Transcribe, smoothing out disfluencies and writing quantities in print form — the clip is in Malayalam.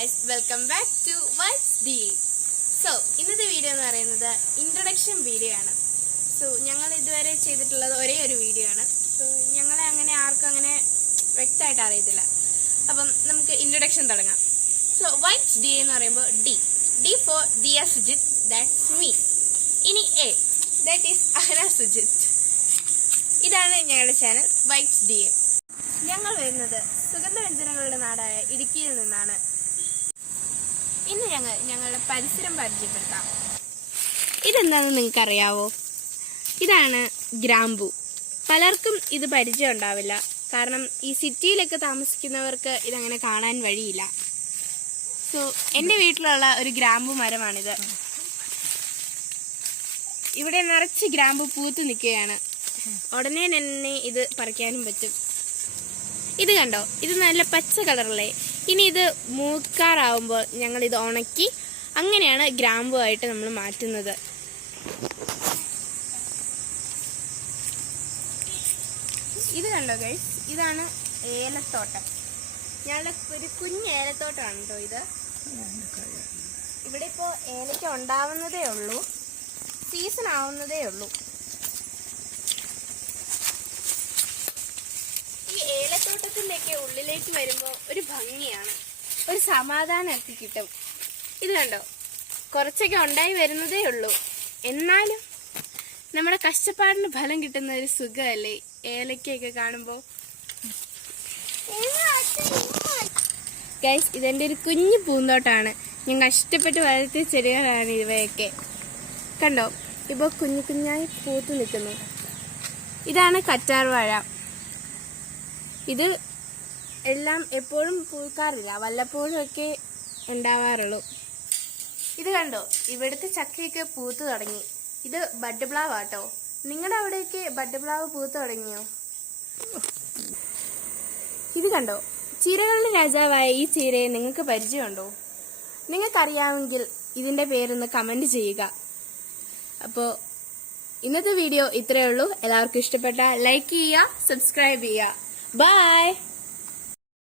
guys, welcome back to What's Deal. So, ഇന്നത്തെ വീഡിയോ എന്ന് പറയുന്നത് ഇൻട്രൊഡക്ഷൻ വീഡിയോ ആണ്. സോ ഞങ്ങൾ ഇതുവരെ ചെയ്തിട്ടുള്ളത് ഒരേ ഒരു വീഡിയോ ആണ്. സോ ഞങ്ങളെ അങ്ങനെ ആർക്കും അങ്ങനെ വ്യക്തമായിട്ട് അറിയത്തില്ല. അപ്പം നമുക്ക് ഇൻട്രൊഡക്ഷൻ തുടങ്ങാം. സോ What's Deal എന്ന് പറയുമ്പോൾ D for Diya Sujit, that's me. ഇനി A, that is Ahna Sujit. ഇതാണ് ഞങ്ങളുടെ ചാനൽ What's Deal. ഞങ്ങൾ വരുന്നത് സുഗന്ധവ്യഞ്ജനങ്ങളുടെ നാടായ ഇടുക്കിയിൽ നിന്നാണ്. ഇന്ന് ഞങ്ങളുടെ പരിസരം പരിചയപ്പെടുത്താം. ഇതെന്താണെന്ന് നിങ്ങൾക്കറിയാവോ? ഇതാണ് ഗ്രാമ്പു. പലർക്കും ഇത് പരിചയം ഉണ്ടാവില്ല, കാരണം ഈ സിറ്റിയിലൊക്കെ താമസിക്കുന്നവർക്ക് ഇതങ്ങനെ കാണാൻ വഴിയില്ല. സോ എൻ്റെ വീട്ടിലുള്ള ഒരു ഗ്രാമ്പു മരമാണിത്. ഇവിടെ നിറച്ച് ഗ്രാമ്പു പൂത്ത് നിൽക്കുകയാണ്. ഉടനെ തന്നെ ഇത് പറിക്കാനും പറ്റും. ഇത് കണ്ടോ, ഇത് നല്ല പച്ച കളറല്ലേ. ഇനി ഇത് മൂക്കാറാവുമ്പോൾ ഞങ്ങൾ ഇത് ഉണക്കി അങ്ങനെയാണ് ഗ്രാമ്പു ആയിട്ട് നമ്മൾ മാറ്റുന്നത്. ഇത് കണ്ടോ ഗൈസ്, ഇതാണ് ഏലത്തോട്ടം. ഞങ്ങളുടെ ഒരു കുഞ്ഞ് ഏലത്തോട്ടമാണ് കേട്ടോ ഇത്. ഇവിടെ ഇപ്പോൾ ഏലക്ക ഉണ്ടാവുന്നതേ ഉള്ളൂ, സീസൺ ആവുന്നതേ ഉള്ളൂ. ഏലത്തോട്ടത്തിൻ്റെയൊക്കെ ഉള്ളിലേക്ക് വരുമ്പോൾ ഒരു ഭംഗിയാണ്, ഒരു സമാധാനമൊക്കെ കിട്ടും. ഇത് കണ്ടോ, കുറച്ചൊക്കെ ഉണ്ടായി വരുന്നതേ ഉള്ളൂ, എന്നാലും നമ്മുടെ കഷ്ടപ്പാടിന് ഫലം കിട്ടുന്ന ഒരു സുഖമല്ലേ ഏലക്കയൊക്കെ കാണുമ്പോൾ. ഗൈസ്, ഇതെൻ്റെ ഒരു കുഞ്ഞു പൂന്തോട്ടാണ്. ഞാൻ കഷ്ടപ്പെട്ട് വളർത്തിയ ചെടികളാണ് ഇവയൊക്കെ. കണ്ടോ, ഇപ്പോൾ കുഞ്ഞു കുഞ്ഞായി പൂത്ത് നിൽക്കുന്നു. ഇതാണ് കറ്റാർവാഴ. ഇത് എല്ലാം എപ്പോഴും പൂക്കാറില്ല, വല്ലപ്പോഴും ഒക്കെ ഉണ്ടാവാറുള്ളൂ. ഇത് കണ്ടോ, ഇവിടുത്തെ ചക്കയൊക്കെ പൂത്തു തുടങ്ങി. ഇത് ബഡ് പ്ലാവ് ആട്ടോ. നിങ്ങളുടെ അവിടെയൊക്കെ ബഡ് പ്ലാവ് പൂത്തു തുടങ്ങിയോ? ഇത് കണ്ടോ, ചീരകളുടെ രാജാവായ ഈ ചീരയെ നിങ്ങൾക്ക് പരിചയമുണ്ടോ? നിങ്ങൾക്കറിയാമെങ്കിൽ ഇതിന്റെ പേരൊന്ന് കമന്റ് ചെയ്യുക. അപ്പോൾ ഇന്നത്തെ വീഡിയോ ഇത്രയേ ഉള്ളൂ. എല്ലാവർക്കും ഇഷ്ടപ്പെട്ട ലൈക്ക് ചെയ്യുക, സബ്സ്ക്രൈബ് ചെയ്യുക. Bye!